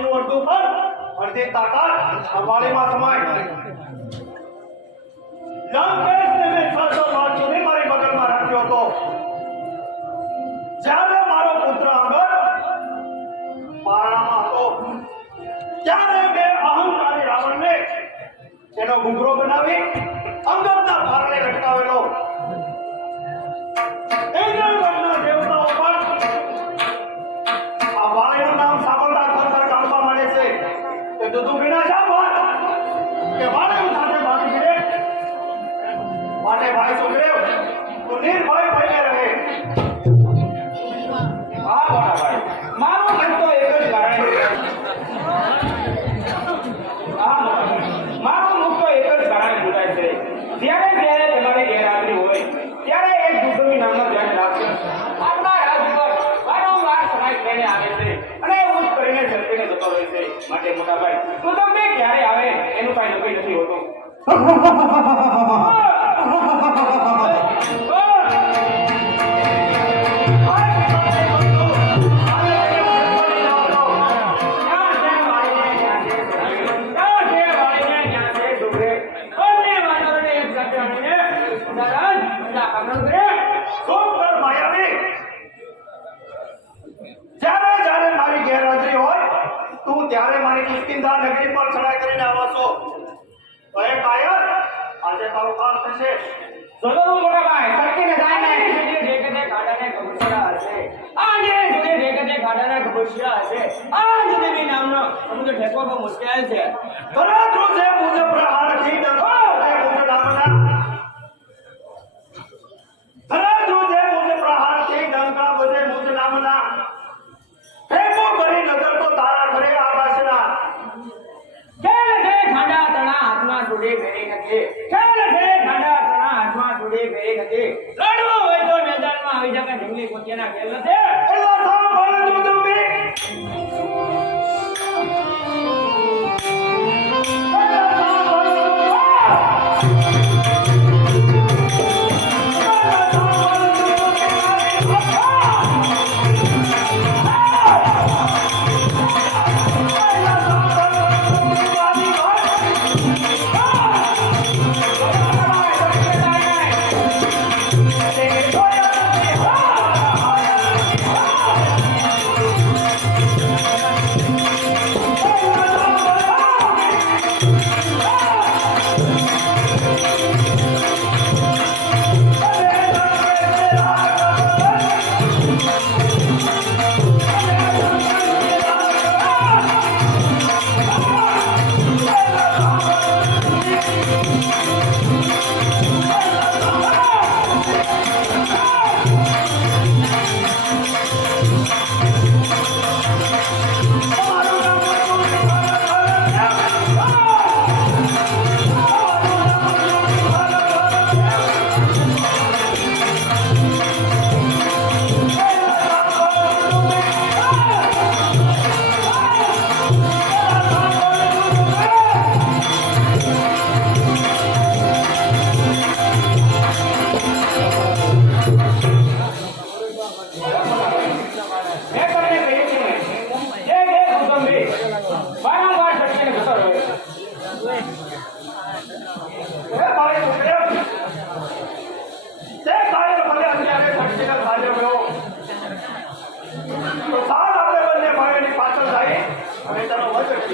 તેનું અડધું ફળ, અડધી તાકાત વાલીમાં સમાય. લંકેશને મારી બગલમાં રાખ્યો હતો. જ્યારે મારો પુત્ર આગળ પારણામાં હતો, ત્યારે મેં અહંકારી રાવણને તેનો ઘૂઘરો બનાવી કે તું વિના જા રહે મોટા ભાઈ તો તમને ક્યારે આવે? એનું કાંઈ નક્કી નથી હોતું. જ્યારે મારી કિસ્કિંધા નગરી પર ચડાઈ કરીને આવશો. તો એ કાયર આજે તારો કામ થશે. જરૂર મોટા ભાઈ સરકીને જાય ને. જે દેખને ગાડાને કબૂતરા હશે જે જે દેખને ગાડાને કબૂતરા હશે આ જે દેવી નામનો મુશ્કેલ છે. તરત રોજે મુજબ પ્રહારથી ડરો ખેલ છે ખાડા તણા હાથમાં જોડે ફેરી નથી ખેલ છે ખાડા તણા હાથમાં જોડે ફેરી નથી લડવું હોય તો મેદાનમાં આવી જાય ઢીંગલી પોતિયાના ખેલ નથી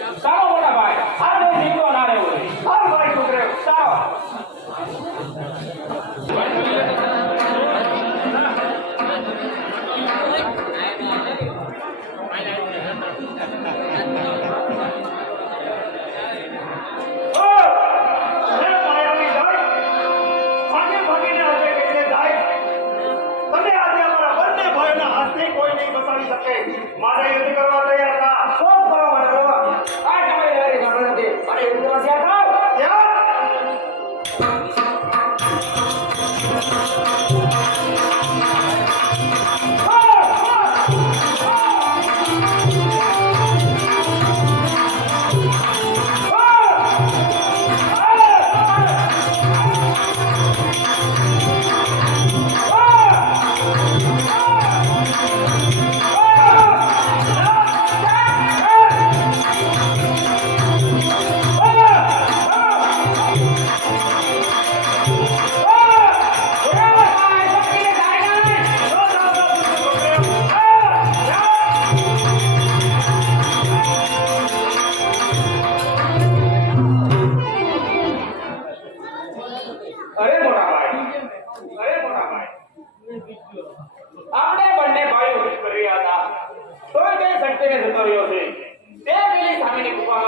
વધ કરીએ ચાલો મોટા ભાઈ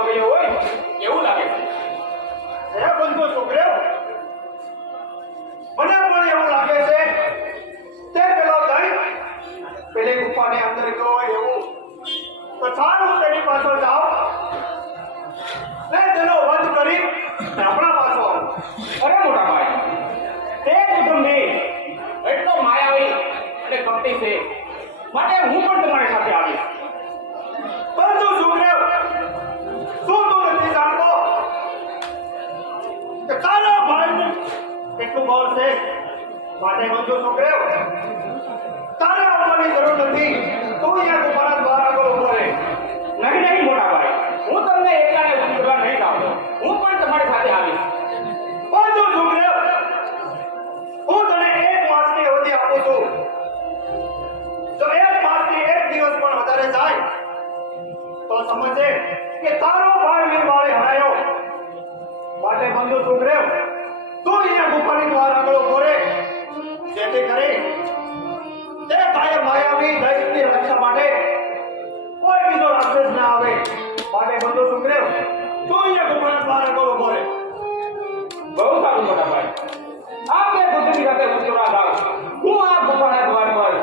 જોવા ગયો હોય, એવું લાગે. છે હે બંધો છોકરો? મને પણ એવું લાગે છે. તે પેલો ધણી, પેલી ગુફાની અંદર ગયો હોય એવું. તો ચાલ તેની પાછળ જાઉં ને તેનો વધ કરી આપણા પાછો અરે મોટા ભાઈ, તે જ તમને એટલો માયાવી અને કપટી છે. માટે હું પણ તમારી સાથે આવીશ. આપણે મંજો છોકરાઓ તારે આવવાની જરૂર નથી. તું અહીંયા તમારા દ્વારા પર ઊભો નહીં નહીં, મોટા ભાઈ. હું તમને એકલાને ઊભી નહીં લાવતો હું પણ તમારી સાથે આવીશ. મંજો છોકરાઓ હું તને એક માસની અવધિ આપું છું. જો એક માસની એક દિવસ પણ વધારે જાય, તો સમજે કે તારો ભાઈ નિર્માળે હરાયો. માટે મંજો છોકરાઓ તું અહીંયા ગુફાની દ્વાર આગળ ઊભો જેથી કરી તે કાયમ માયાવી દૈત્યની રક્ષા માટે કોઈ બીજો રાક્ષસ ના આવે. માટે બંધુ સુગ્રીવ તું અહીંયા ગુફાના બહાર આગળ ઊભો રહે બહુ સારું, મોટા ભાઈ. આપણે દુધની સાથે ઉતરા જાવ હું આ ગુફાના દ્વાર પર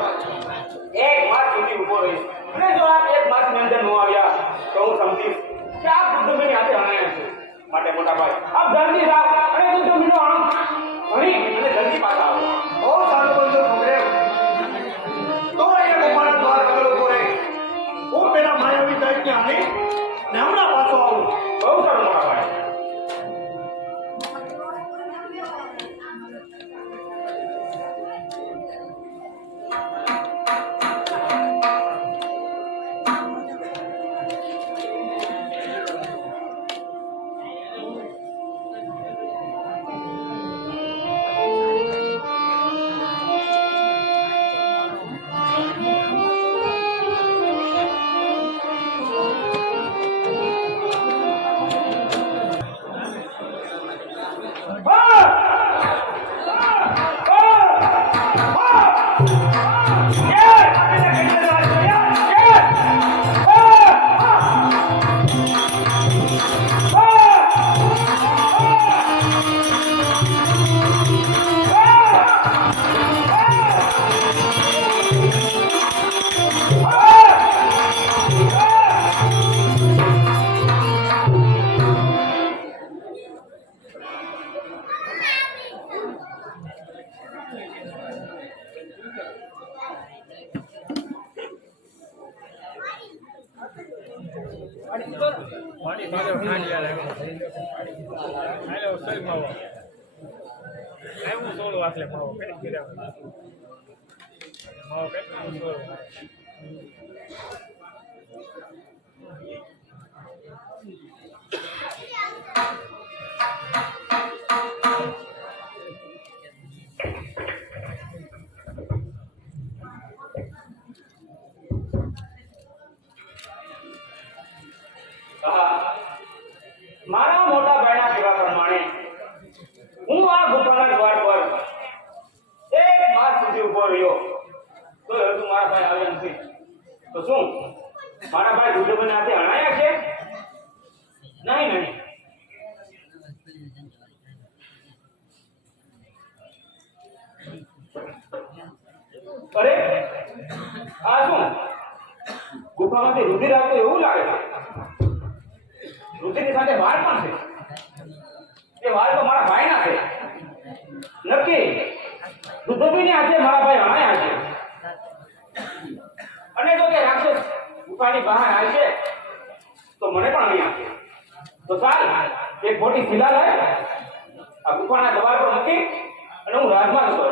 એક માસ સુધી ઊભો રહીશ. અને જો આપ એક માસની અંદર ન આવ્યા, તો હું સમજીશ કે આપ દુધની હાથે હણાયા છે. માટે મોટા ભાઈ, આપ જલ્દી જાઓ અને દુધમીનો હણ હણી અને જલ્દી પાછા આવો. પાણી મારે ખાંડી આલે આલે સોય માવો આવું સોળો આટલે માવો કઈ ગીરા માવો કઈ સોળો હા. મારા મોટા ભાઈના કહેવા પ્રમાણે હું આ ગુફાના દ્વાર પર એક માસ સુધી ઊભો રહ્યો તો હજુ મારા ભાઈ આવ્યા નથી તો શું મારા આજે અણાયા છે? નહીં નહીં. અરે, આ શું? ગુફામાંથી રુધિર આવતું એવું લાગે છે. રુધિરની સાથે વાળ પણ છે. એ વાળ તો મારા ભાઈ ના છે. નક્કી? રુદ્રભીને આજે મારા ભાઈ હણાયા છે. અને જો કે રાક્ષસ ગુફાની બહાર આવશે તો મને પણ અહીં આપે. તો ચાલ, એક મોટી શિલા લઈ આ ગુફાના દ્વાર પર મૂકી અને હું રાજમાં જતો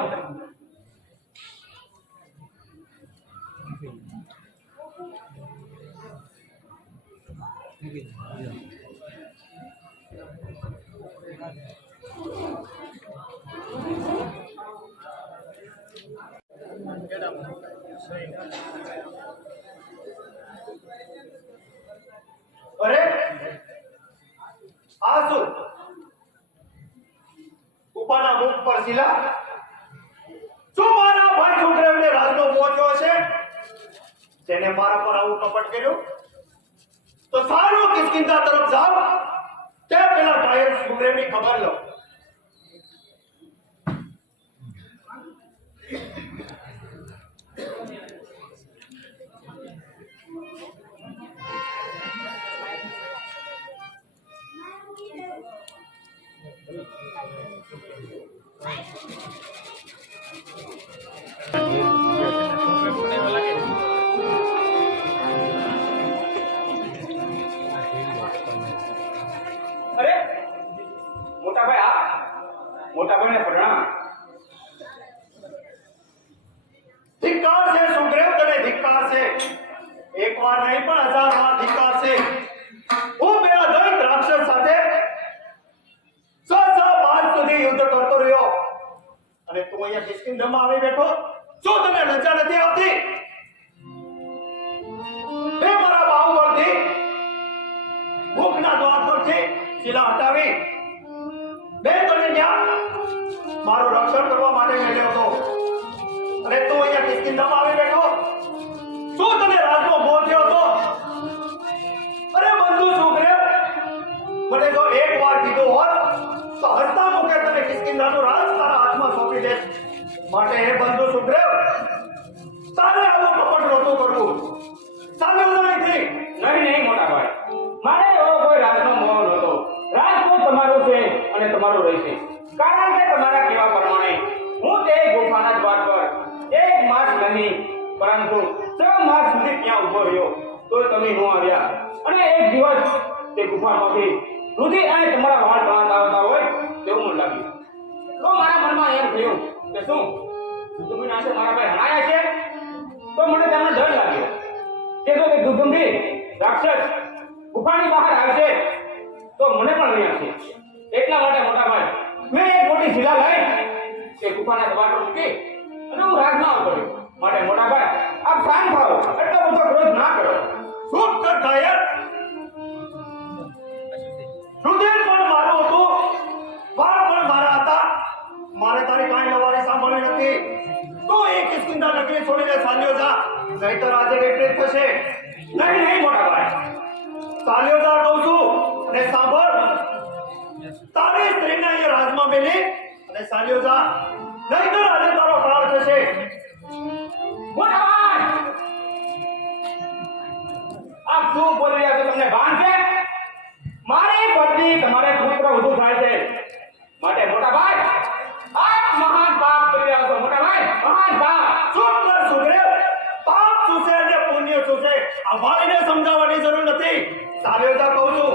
અરે! આ શું? ઉપાના મુખ પર શિલા? શું મારા ભાઈ સુગ્રીવને રાજનો પહોંચ્યો છે તેને મારા પર આવું કપટ કર્યું? તો સારું કિસ્કિંદા તરફ જાઓ. તે પેલા ભાઈ સુગ્રીવની ખબર લો. ધિક્કાર છે સુગ્રીવ તને ધિક્કાર છે એક વાર નહીં પણ હજાર વાર ધિક્કાર છે તું અહીંયા કિષ્કિંધામાં આવી બેઠો. શું તને લજ્જા નથી આવતી હે મારા બાહુબળથી ભૂખના દ્વાર પરથી શિલા હટાવી. બે તને ત્યાં મારું રક્ષણ કરવા માટે મેળ્યો હતો અને તું અહીંયા કિસ્કિંદામાં આવી બેઠો. શું તને રાજનો મોહ થયો હતો અરે બંધુ છોકરે, મને જો એક વાર કીધું હોત તો હસતા મૂકે તને કિસ્કિંદાનું રાજ તારા હાથમાં સોંપી દે. માટે હે બંધુ સુગ્રેવ તારે આવો કપટ નહોતું કરવું. સામે ઉદાહરણથી નહીં નહીં, મોટા ભાઈ. મારે એવો કોઈ રાજનો મોહ નહોતો. રાજકોટ તમારું છે અને તમારું રહેશે. કારણ કે તમારા કેવા પ્રમાણે હું તે ગુફાના દ્વાર પર એક માસ નહીં, પરંતુ છ માસ સુધી ત્યાં ઊભો રહ્યો. તો તમે ન આવ્યા. અને એક દિવસ તે ગુફામાંથી રુધિર અને તમારા વાળ વહાતા આવતા હોય તેવું લાગ્યું તો મારા મનમાં એમ થયું કે શું? ઋતુભી નાશે મારા ભાઈ હણાયા છે? તો મને તમને ડર લાગ્યો. કે જો કે દુર્ગંધી રાક્ષસ, ગુફાની બહાર આવશે તો મને પણ લઈ આવશે. એટલા માટે મોટા ભાઈ, મેં એક મોટી શિલા લઈ તે ગુફાના દ્વાર મૂકી અને હું રાજમાં કર્યો માટે મોટા ભાઈ, આપ શાંત થાઓ. એટલો બધો ક્રોધ ના કરો. શું કર નગરી છોડીને ચાલ્યો જા. નહીતર આજે વિપરીત થશે. નહીં નહીં, મોટા ભાઈ. ચાલ્યો જા કહું છું. અને સાંભળ. તારી સ્ત્રીને અહીંયા રાજમાં મેલી અને ચાલ્યો જા. નહીતર આજે તારો કાળ થશે. મોટા ભાઈ! આપ શું બોલી રહ્યા છો? તમને ભાન છે? મારી પત્ની તમારે પુત્ર વધુ થાય છે. માટે મોટા ભાઈ, આપ મહાન પાપ કરી છો. મોટા ભાઈ, મહાન પાપ. ચૂપ કર સુગ્રીવ પાપ છે અને પુણ્ય આ વાળીને સમજાવવાની જરૂર નથી. જા કહું છું